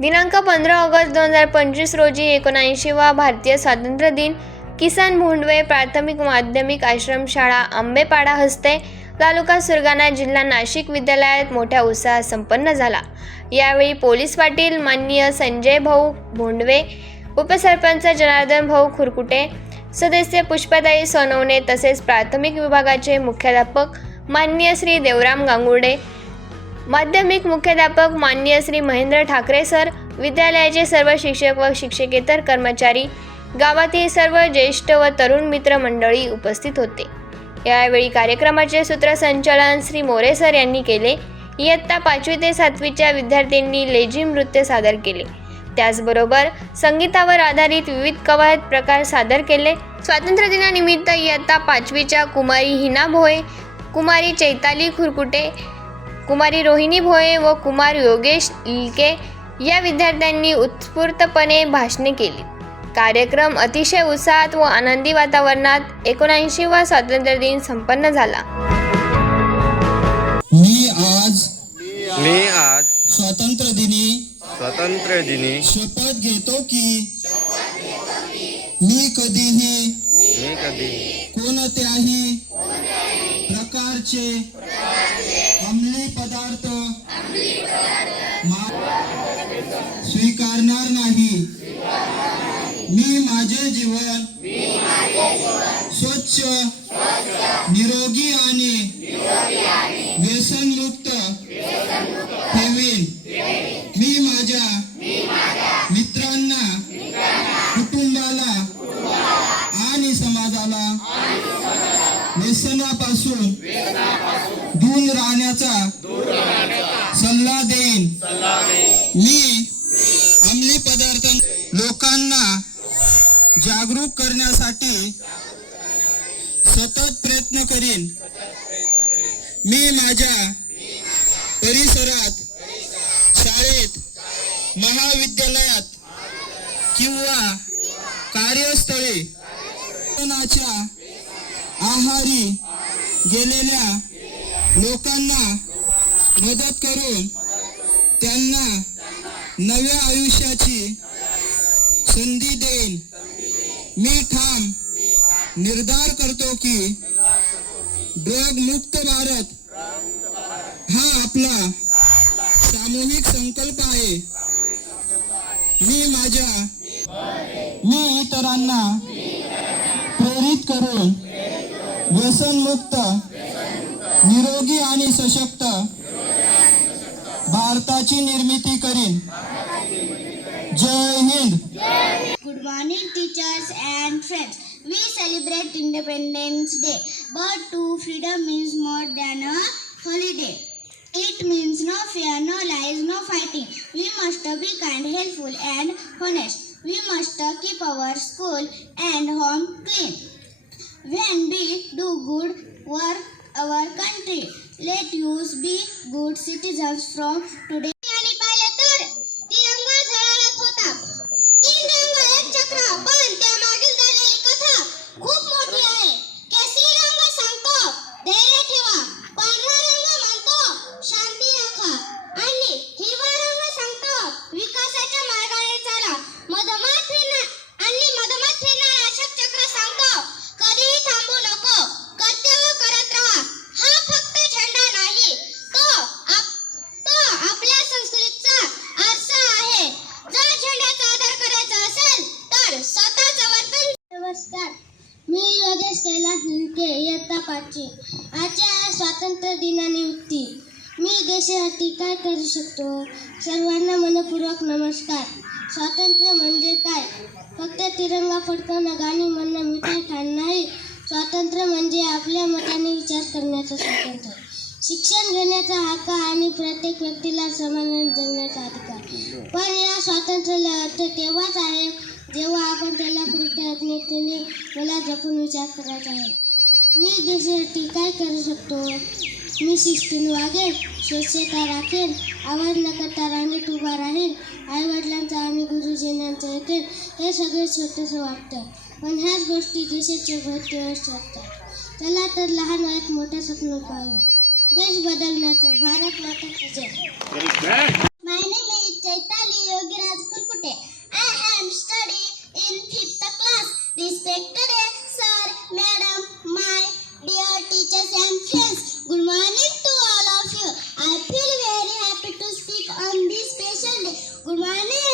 दिनांक पंधरा ऑगस्ट दोन हजार पंचवीस रोजी एकोणऐंशी वा भारतीय स्वातंत्र्य दिन किसन भोंडवे प्राथमिक माध्यमिक आश्रमशाळा आंबेपाडा हस्ते तालुका सुरगाणा जिल्हा नाशिक विद्यालयात मोठ्या उत्साहात संपन्न झाला. यावेळी पोलीस पाटील माननीय संजय भाऊ भोंडवे उपसरपंच जनार्दन भाऊ खुरकुटे सदस्य पुष्पाताई सोनवणे तसेच प्राथमिक विभागाचे मुख्याध्यापक माननीय श्री देवराम गांगुर्डे माध्यमिक मुख्याध्यापक माननीय श्री महेंद्र ठाकरे सर विद्यालयाचे सर्व शिक्षक व शिक्षकेतर कर्मचारी गावातील सर्व ज्येष्ठ व तरुण मित्र मंडळी उपस्थित होते. यावेळी कार्यक्रमाचे सूत्रसंचालन श्री मोरे सर यांनी केले. इयत्ता पाचवी ते सातवीच्या विद्यार्थ्यांनी लेझिम नृत्य सादर केले. त्याचबरोबर संगीतावर आधारित विविध कवायत प्रकार सादर केले. स्वातंत्र्य दिनानिमित्त इयत्ता पाचवीच्या कुमारी हिना भोये कुमारी चैताली खुरकुटे कुमारी रोहिणी भोये व कुमार योगेश इलके या विद्यार्थ्यांनी उत्स्फूर्तपणे भाषणे केली. कार्यक्रम अतिशय उत्साहात व आनंदी वातावरणात एकोणऐंशीवा स्वातंत्र्य दिन संपन्न झाला. मी आज मी आज स्वातंत्र्य दिनी स्वातंत्र्य दिनी शपथ घेतो की मी कधीही मी कधी कोणत्याही प्रकारचे अंमली स्वीकारणार नाही. मी माझे जीवन स्वच्छ निरोगी आणि व्यसनमुक्त ठेवीन. मी माझ्या मित्रांना कुटुंबाला आणि समाजाला व्यसनापासून दूर राहण्याचा सल्ला देईन. मी जागरूक करण्यासाठी सतत प्रयत्न करीन. मी माझ्या परिसरात शाळेत महाविद्यालयात किंवा कार्यस्थळी कोरोनाच्या आहारी गेलेल्या लोकांना मदत करून त्यांना नव्या आयुष्याची संधी देईन. मी ठाम निर्धार करतो की ड्रग मुक्त भारत हा आपला सामूहिक संकल्प आहे. मी माझ्या मी इतरांना प्रेरित करून व्यसनमुक्त निरोगी आणि सशक्त भारताची निर्मिती करीन. जय Hind. Morning, teachers and friends. We celebrate Independence Day, but to freedom means more than a holiday. It means no fear, no lies, no fighting. We must be kind, helpful, and honest. We must keep our school and home clean. When we do good work, our country, let us be good citizens from today. Kailas इयत्ता पाचवी. आजच्या स्वातंत्र्य दिनानिमित्ती मी देशासाठी काय करू शकतो? सर्वांना मनपूर्वक नमस्कार. स्वातंत्र्य म्हणजे काय? फक्त तिरंगा फडकवणं गाणी म्हणणं मिठाई खाणं नाही. स्वातंत्र्य म्हणजे आपल्या मताने विचार करण्याचं स्वातंत्र्य. शिक्षण घेण्याचा हक्क आणि प्रत्येक व्यक्तीला समान जगण्याचा अधिकार. पण या स्वातंत्र्याला अर्थ तेव्हाच आहे जेव्हा आपण त्याला कृतज्ञतेने मला जपून विचार करायचा आहे. मी दुसऱ्यासाठी काय करू शकतो? मी शिस्तीन वागेन स्वच्छता राखेन आवाज न करता रांगेत उभा आई आईवडिलांचा आणि गुरुजनांचा ऐकेल हे सगळं छोटंसं वाटतं पण ह्याच गोष्टी देशाचे भरतीवर असतात चला तर लहान वयात मोठं स्वप्न पाहिजे देश बदलण्याचं भारत माता की my name is Chaitali Yogiraj Kurkute I am on this special day. Good morning.